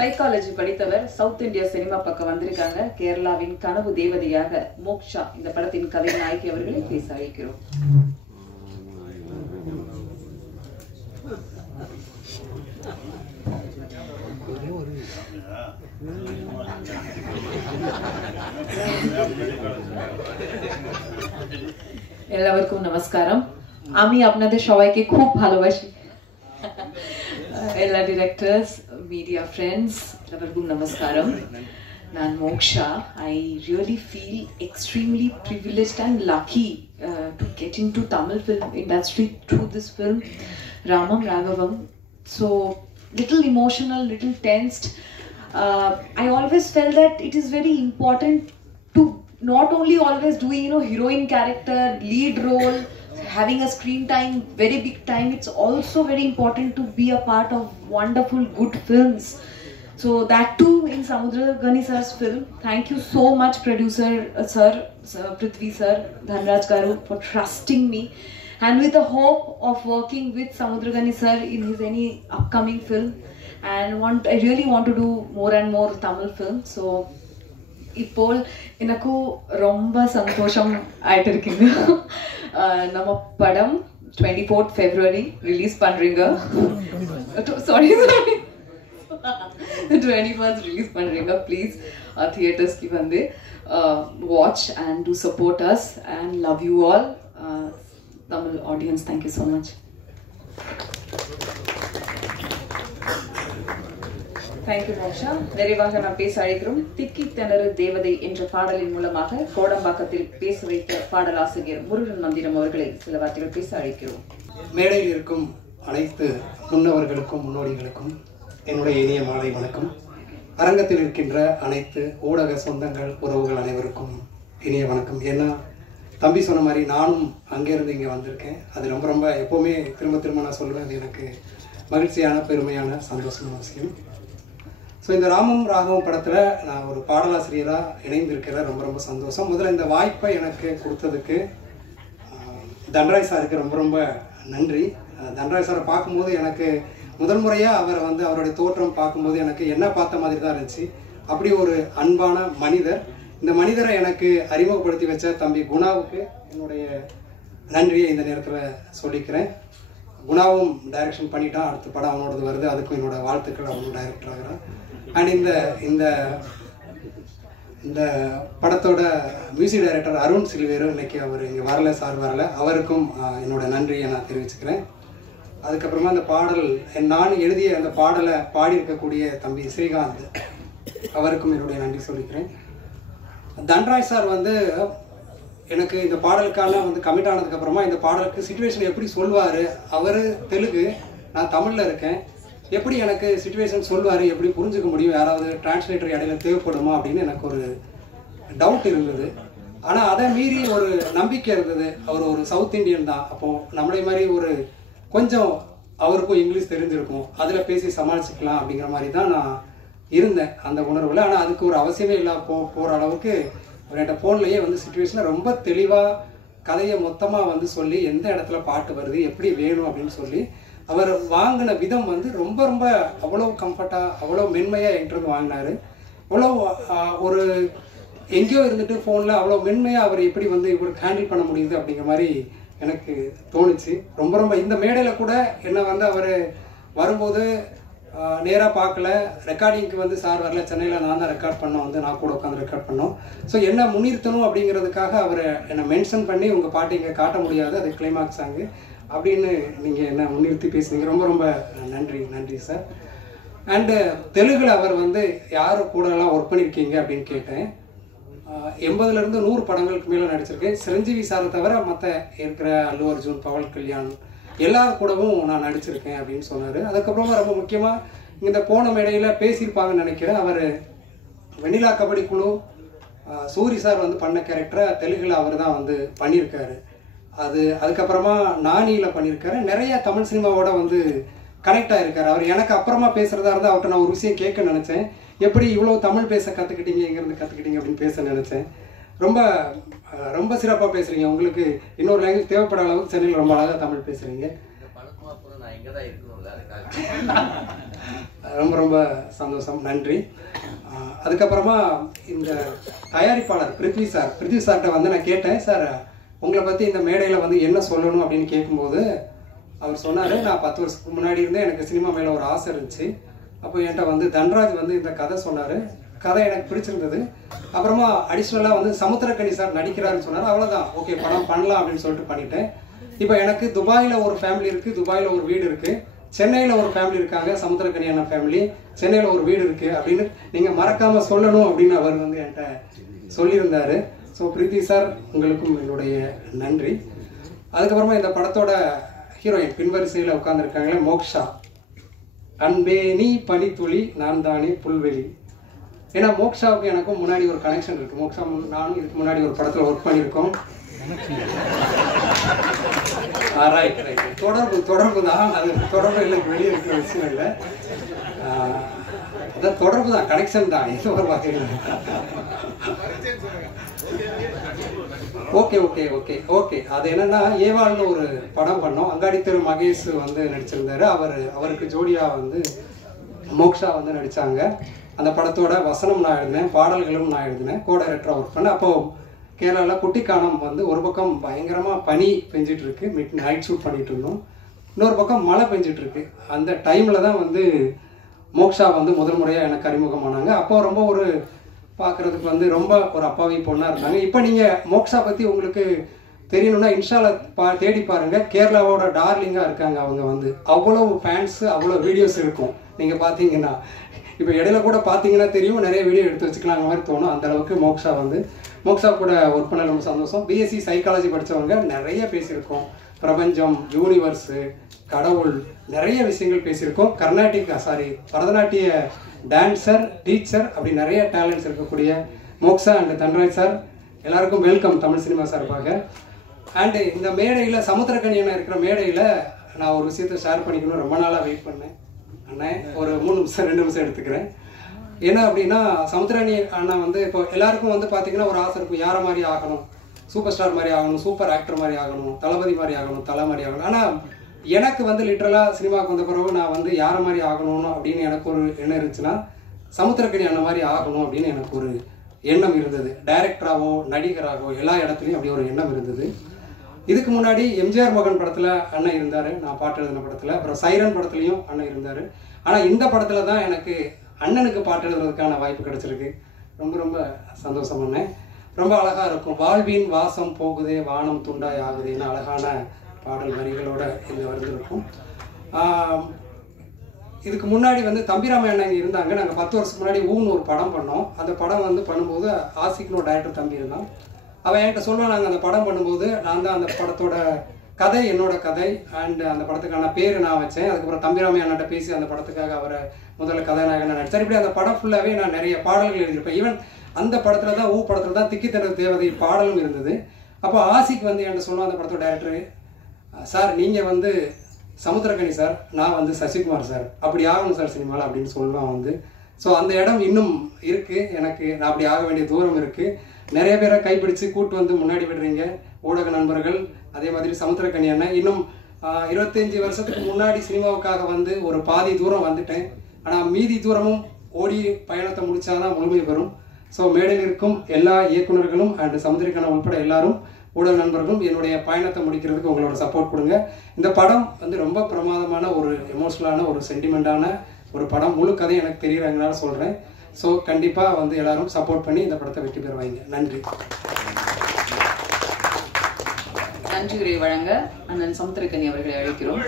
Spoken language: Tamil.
சைக்காலஜி படித்தவர் சவுத் இந்தியா சினிமா பக்கம் வந்திருக்காங்க. கேரளாவின் கனவு தேவதையாக மோக்ஷா இந்த படத்தின் கதை நாயகி அவர்களை பேச அழைக்கிறோம். எல்லாருக்கும் நமஸ்காரம். আমি আপনাদের সবাইকে খুব ভালোবাসি। எல்லா directors, media friends, எல்லாருக்கும் நமஸ்காரம். நான் moksha. I really feel extremely privileged and lucky to get into Tamil film industry through this film, Ramam Raghavam. So little emotional, little tensed. I always felt that it is very important to not only always doing heroine character, lead role, having a screen time, very big time. It's also very important to be a part of wonderful good films. So that too in Samudra Gani sir's film. Thank you so much producer sir, Prithvi sir, Dhanraj Garu, for trusting me, and with the hope of working with Samudra Gani sir in his any upcoming film. And I really want to do more and more Tamil films. So ഇപ്പോൾ எனக்கு ரொம்ப சந்தோஷம் ஆயிட்டு இருக்குங்க. நம்ம படம் 24th February ரிலீஸ் பண்றீங்க. சாரி 21st ரிலீஸ் பண்றீங்க. ப்ளீஸ் தியேட்டர்ஸ்க்கு வந்து watch and to support us and love you all Tamil audience. Thank you so much. Thank you moksha. நிறைவாக நான் பேச அழைக்கிறோம். திக்கி திணறு தேவதை என்ற பாடலின் மூலமாக கோடம்பாக்கத்தில் பேச வைத்த பாடலாசிரியர் முருகன் மந்திரம் அவர்களை சில வார்த்தைகள் பேச அழைக்கிறோம். மேடையில் இருக்கும் அனைத்து முன்னவர்களுக்கும் முன்னோடிகளுக்கும் என்னுடைய இனிய மாலை வணக்கம். அரங்கத்தில் இருக்கின்ற அனைத்து ஊடக சொந்தங்கள் உறவுகள் அனைவருக்கும் இனிய வணக்கம். ஏன்னா தம்பி சொன்ன மாதிரி நானும் அங்கேருந்து இங்கே வந்திருக்கேன். அது ரொம்ப ரொம்ப எப்போவுமே திரும்ப திரும்ப நான் சொல்லுவேன். அது எனக்கு மகிழ்ச்சியான பெருமையான சந்தோஷமான விஷயம். ஸோ இந்த ராமம் ராகவம் படத்தில் நான் ஒரு பாடலாசிரியராக இணைந்திருக்கிறேன். ரொம்ப ரொம்ப சந்தோஷம். முதல்ல இந்த வாய்ப்பை எனக்கு கொடுத்ததுக்கு தன்ராய் சாருக்கு ரொம்ப ரொம்ப நன்றி. தன்ராய் சாரை பார்க்கும்போது எனக்கு முதல் முறையாக அவரை வந்து அவருடைய தோற்றம் பார்க்கும்போது எனக்கு என்ன பார்த்த மாதிரி தான் இருந்துச்சு. அப்படி ஒரு அன்பான மனிதர். இந்த மனிதரை எனக்கு அறிமுகப்படுத்தி வச்ச தம்பி குணாவுக்கு என்னுடைய நன்றியை இந்த நேரத்தில் சொல்லிக்கிறேன். குணாவும் டைரக்ஷன் பண்ணிட்டான். அடுத்த படம் அவனோடது வருது. அதுக்கும் என்னோட வாழ்த்துக்கள். அவனும் டைரக்டர் ஆகிறான். அண்ட் இந்த இந்த படத்தோட மியூசிக் டைரக்டர் அருண் சில்வேரு இன்னைக்கு அவர் இங்கே வரல, சார் வரல. அவருக்கும் என்னோட நன்றியை நான் தெரிவிச்சுக்கிறேன். அதுக்கப்புறமா இந்த பாடல் நான் எழுதிய அந்த பாடலை பாடியிருக்கக்கூடிய தம்பி ஸ்ரீகாந்த், அவருக்கும் என்னுடைய நன்றி சொல்லிக்கிறேன். தன்ராய் சார் வந்து எனக்கு இந்த பாடலுக்கான வந்து கமிட் ஆனதுக்கப்புறமா இந்த பாடலுக்கு சிச்சுவேஷன் எப்படி சொல்வார், அவர் தெலுங்கு, நான் தமிழில் இருக்கேன், எப்படி எனக்கு சிச்சுவேஷன் சொல்வார், எப்படி புரிஞ்சுக்க முடியும், யாராவது டிரான்ஸ்லேட்டர் இடையில தேவைப்படுமா அப்படின்னு எனக்கு ஒரு டவுட் இருந்தது. ஆனால் அதை மீறி ஒரு நம்பிக்கை இருந்தது. அவர் ஒரு சவுத் இண்டியன் தான். அப்போது நம்மளே மாதிரி ஒரு கொஞ்சம் அவருக்கும் இங்கிலீஷ் தெரிஞ்சிருக்கும், அதில் பேசி சமாளிச்சுக்கலாம் அப்படிங்கிற மாதிரி தான் நான் இருந்தேன் அந்த உணர்வில். ஆனால் அதுக்கு ஒரு அவசியமே இல்லை. போகிற அளவுக்கு அவர்கிட்ட ஃபோன்லேயே வந்து சிச்சுவேஷனை ரொம்ப தெளிவாக கதையை மொத்தமாக வந்து சொல்லி எந்த இடத்துல பாட்டு வருது, எப்படி வேணும் அப்படின்னு சொல்லி அவர் வாங்கின விதம் வந்து ரொம்ப ரொம்ப அவ்வளோ கம்ஃபர்ட்டாக அவ்வளோ மென்மையாக என்கிட்ட வாங்கினார். அவ்வளோ ஒரு எங்கேயோ இருந்துட்டு ஃபோனில் அவ்வளோ மென்மையாக அவர் எப்படி வந்து இவ்வளோ ஹேண்டில் பண்ண முடியுது அப்படிங்கிற மாதிரி எனக்கு தோணுச்சு. ரொம்ப ரொம்ப இந்த மேடையில் கூட என்னை வந்து அவர் வரும்போது நேராக பார்க்கல. ரெக்கார்டிங்க்கு வந்து சார் வரல, சென்னையில் நான் தான் ரெக்கார்ட் பண்ணோம், வந்து நான் கூட உட்காந்து ரெக்கார்ட் பண்ணோம். ஸோ என்ன முன்னிறுத்தணும் அப்படிங்கிறதுக்காக அவர் என்னை மென்ஷன் பண்ணி உங்கள் பாட்டு இங்கே காட்ட முடியாது, அது கிளைமாக்ஸ் சாங்கு அப்படின்னு நீங்கள் என்ன முன்னிறுத்தி பேசுனீங்க. ரொம்ப ரொம்ப நன்றி சார். அண்டு தெலுங்கில் அவர் வந்து யார் கூடலாம் ஒர்க் பண்ணியிருக்கீங்க அப்படின்னு கேட்டேன். 80லேருந்து 100 படங்களுக்கு மேலே நடிச்சிருக்கேன். சிரஞ்சீவி சாரை தவிர மற்ற இருக்கிற அல்லு அர்ஜுன், பவன் கல்யாண் எல்லாரும் கூடவும் நான் நடிச்சிருக்கேன் அப்படின்னு சொன்னார். அதுக்கப்புறமா ரொம்ப முக்கியமாக இந்த போன மேடையில் பேசியிருப்பாங்கன்னு நினைக்கிறேன். அவர் வெண்ணிலா கபடி குழு சூரி சார் வந்து பண்ண கேரக்டரை தெலுங்கில் அவர் தான் வந்து பண்ணியிருக்காரு. அதுக்கப்புறமா நானியில் பண்ணியிருக்காரு. நிறைய தமிழ் சினிமாவோட வந்து கனெக்ட் ஆகிருக்காரு. அவர் எனக்கு அப்புறமா பேசுகிறதா இருந்தால் அவர்கிட்ட நான் ஒரு விஷயம் கேட்க நினச்சேன். எப்படி இவ்வளோ தமிழ் பேச கற்றுக்கிட்டீங்க, எங்கேருந்து கற்றுக்கிட்டீங்க அப்படின்னு பேச நினச்சேன். ரொம்ப ரொம்ப சிறப்பாக பேசுகிறீங்க. உங்களுக்கு இன்னொரு லாங்குவேஜ் தேவைப்பட அளவுக்கு சென்னையில் ரொம்ப அழகாக தமிழ் பேசுகிறீங்க. ரொம்ப ரொம்ப சந்தோஷம், நன்றி. அதுக்கப்புறமா இந்த தயாரிப்பாளர் பிருத்வி சார்கிட்ட வந்து நான் கேட்டேன், சார் உங்களை பற்றி இந்த மேடையில் வந்து என்ன சொல்லணும் அப்படின்னு கேட்கும்போது அவர் சொன்னார், நான் 10 வருஷத்துக்கு முன்னாடி இருந்தே எனக்கு சினிமா மேலே ஒரு ஆசை இருந்துச்சு. அப்போ என்கிட்ட வந்து தன்ராஜ் வந்து இந்த கதை சொன்னார், கதை எனக்கு பிடிச்சிருந்தது. அப்புறமா அடிஷ்னலாக வந்து சமுத்திரக்கனி சார் நடிக்கிறாருன்னு சொன்னார். அவ்வளோதான், ஓகே படம் பண்ணலாம் அப்படின்னு சொல்லிட்டு பண்ணிட்டேன். இப்போ எனக்கு துபாயில் ஒரு ஃபேமிலி இருக்குது, துபாயில் ஒரு வீடு இருக்குது, சென்னையில் ஒரு ஃபேமிலி இருக்காங்க, சமுத்திரக்கனியான ஃபேமிலி, சென்னையில் ஒரு வீடு இருக்குது அப்படின்னு நீங்கள் மறக்காமல் சொல்லணும் அப்படின்னு அவர் வந்து என்கிட்ட சொல்லியிருந்தார். ஸோ பிருத்வி சார் உங்களுக்கும் என்னுடைய நன்றி. அதுக்கப்புறமா இந்த படத்தோட ஹீரோயின் பின்வரிசையில் உட்காந்துருக்காங்களே மோக்ஷா, அன்பே நீ பனித்துளி நான் தானே புல்வெளி. ஏன்னா மோக்ஷாவுக்கு எனக்கும் முன்னாடி ஒரு கனெக்ஷன் இருக்குது. மோக்ஷா நானும் இதுக்கு முன்னாடி ஒரு படத்தில் ஒர்க் பண்ணியிருக்கோம். ரைட் தொடர்பு தான், அது தொடர்பு எனக்கு வெளியே இருக்கிற விஷயம் இல்லை, அதான் தொடர்பு தான், கனெக்ஷன் தான், ஏதோ ஒரு வகையில். ஓகே ஓகே ஓகே ஓகே அது என்னன்னா ஏவாள்னு ஒரு படம் பண்ணோம். அங்காடி தெரு மகேஷ் வந்து நடிச்சிருந்தாரு. அவருக்கு ஜோடியா வந்து மோக்ஷா வந்து நடிச்சாங்க. அந்த படத்தோட வசனம் நான் எழுதினேன், பாடல்களும் நான் எழுதினேன், கோ டைரக்டரா ஒர்க் பண்ணேன். அப்போ கேரளாவில் குட்டிக்கானம் வந்து ஒரு பக்கம் பயங்கரமா பனி பெஞ்சிட்டு இருக்கு, நைட் ஷூட் பண்ணிட்டு இருந்தோம், இன்னொரு பக்கம் மழை பெஞ்சிட்டு இருக்கு. அந்த டைம்ல தான் வந்து மோக்ஷா வந்து முதல் முறையா எனக்கு அறிமுகமானாங்க. அப்போ ரொம்ப ஒரு பார்க்குறதுக்கு வந்து ரொம்ப ஒரு அப்பாவி பொண்ணாக இருந்தாங்க. இப்போ நீங்கள் மோக்ஷா பற்றி உங்களுக்கு தெரியணும்னா இன்ஸ்டால தேடி பாருங்கள், கேரளாவோட டார்லிங்காக இருக்காங்க. அவங்க வந்து அவ்வளோ ஃபேன்ஸு, அவ்வளோ வீடியோஸ் இருக்கும். நீங்கள் பார்த்தீங்கன்னா இப்போ இடையில கூட பார்த்தீங்கன்னா தெரியும், நிறைய வீடியோ எடுத்து வச்சுக்கலாங்க மாதிரி தோணும். அந்த அளவுக்கு மோக்ஷா கூட ஒர்க் பண்ண ரொம்ப சந்தோஷம். பிஎஸ்சி சைக்காலஜி படித்தவங்க நிறைய பேசியிருக்கோம். பிரபஞ்சம், யூனிவர்ஸு, கடவுள், நிறைய விஷயங்கள் பேசியிருக்கோம். பரதநாட்டிய டான்சர், டீச்சர், அப்படி நிறைய டேலண்ட்ஸ் இருக்கக்கூடிய மோக்ஷா அண்ட் தன்ராஜ் சார் எல்லாருக்கும் வெல்கம் தமிழ் சினிமா சார்பாக. அண்டு இந்த மேடையில் சமுத்திரக்கனியனா இருக்கிற மேடையில் நான் ஒரு விஷயத்தை ஷேர் பண்ணிக்கணும், ரொம்ப நாளாக வெயிட் பண்ணேன். அண்ணே ஒரு 3 நிமிஷம் 2 நிமிஷம் எடுத்துக்கிறேன். என்ன அப்படின்னா சமுத்திரக்கனி அண்ணா வந்து இப்போ எல்லாருக்கும் வந்து பார்த்தீங்கன்னா ஒரு ஆசை இருக்கும், யாரை மாதிரி ஆகணும், சூப்பர் ஸ்டார் மாதிரி ஆகணும், சூப்பர் ஆக்டர் மாதிரி ஆகணும், தளபதி மாதிரி ஆகணும், தலை மாதிரி ஆகணும். ஆனால் எனக்கு வந்து லிட்டரலாக சினிமாவுக்கு வந்த பிறகு நான் வந்து யாரை மாதிரி ஆகணும்னு அப்படின்னு எனக்கு ஒரு எண்ணம் இருந்துச்சுன்னா சமுத்திரக்கனி அண்ணன் மாதிரி ஆகணும் அப்படின்னு எனக்கு ஒரு எண்ணம் இருந்தது. டைரக்டராகவோ நடிகராகவோ எல்லா இடத்துலையும் அப்படி ஒரு எண்ணம் இருந்தது. இதுக்கு முன்னாடி எம்ஜிஆர் மகன் படத்தில் அண்ணன் இருந்தார், நான் பாட்டு எழுதின படத்தில். அப்புறம் சைரன் படத்துலையும் அண்ணன் இருந்தார். ஆனால் இந்த படத்தில் தான் எனக்கு அண்ணனுக்கு பாட்டு எழுதுறதுக்கான வாய்ப்பு கிடைச்சிருக்கு. ரொம்ப ரொம்ப சந்தோஷம் அண்ணன். ரொம்ப அழகாக இருக்கும். வாழ்வின் வாசம் போகுதே வானம் துண்டாய் ஆகுதுன்னு அழகான பாடல் வரிகளோட இது வந்திருக்கும். இதுக்கு முன்னாடி வந்து தம்பிராம அண்ணன் இருந்தாங்க. நாங்கள் 10 வருஷத்துக்கு முன்னாடி ஊன்னு ஒரு படம் பண்ணோம். அந்த படம் வந்து பண்ணும்போது ஆசிக்னு ஒரு டைரக்டர் தம்பி இருந்தான். அவன் என்கிட்ட சொல்லுவான், நாங்கள் அந்த படம் பண்ணும்போது நான் தான் அந்த படத்தோட கதை என்னோட கதை அண்ட் அந்த படத்துக்கான பேர் நான் வச்சேன். அதுக்கப்புறம் தம்பிராம அண்ணன்ட்ட பேசி அந்த படத்துக்காக அவரை முதல்ல கதாநாயகனை நடிச்சார். இப்படி அந்த படம் ஃபுல்லாகவே நான் நிறைய பாடல்கள் எழுதியிருப்பேன். ஈவன் அந்த படத்தில் தான் படத்தில் தான் திக்கித்தனது தேவதை பாடலும் இருந்தது. அப்போ ஆசிக் வந்து என்கிட்ட சொல்லுவான், அந்த படத்தோட டைரக்டரு, சார் நீங்கள் வந்து சமுத்திரக்கனி சார், நான் வந்து சசிகுமார் சார், அப்படி ஆகணும் சார் சினிமாவில் அப்படின்னு சொல்லுவான் வந்து. ஸோ அந்த இடம் இன்னும் இருக்குது எனக்கு, நான் அப்படி ஆக வேண்டிய தூரம் இருக்குது. நிறைய பேரை கைப்பிடிச்சு கூட்டு வந்து முன்னாடி விடுறீங்க ஊடக நண்பர்கள். அதே மாதிரி சமுத்திரக்கனி அண்ணன் இன்னும் 25 வருஷத்துக்கு முன்னாடி சினிமாவுக்காக வந்து ஒரு பாதி தூரம் வந்துட்டேன். ஆனால் மீதி தூரமும் ஓடி பயணத்தை முடிச்சாதான் முழுமை பெறும். ஸோ மேடையில் இருக்கும் எல்லா இயக்குநர்களும் அண்ட் சமுத்திரக்கண்ணன் உட்பட எல்லாரும் ஊடக நண்பர்களும் என்னுடைய பயணத்தை முடிக்கிறதுக்கு உங்களோட சப்போர்ட் கொடுங்க. இந்த படம் வந்து ரொம்ப பிரமாதமான ஒரு எமோஷனலான ஒரு சென்டிமெண்டான ஒரு படம். முழு கதை எனக்கு தெரியுறதுனால சொல்கிறேன். ஸோ கண்டிப்பாக வந்து எல்லாரும் சப்போர்ட் பண்ணி இந்த படத்தை வெற்றி பெற வைங்க. நன்றி. நன்றி உரை வழங்க அண்ணன் சமுத்திரக்கனி அவர்களை அழைக்கிறோம்.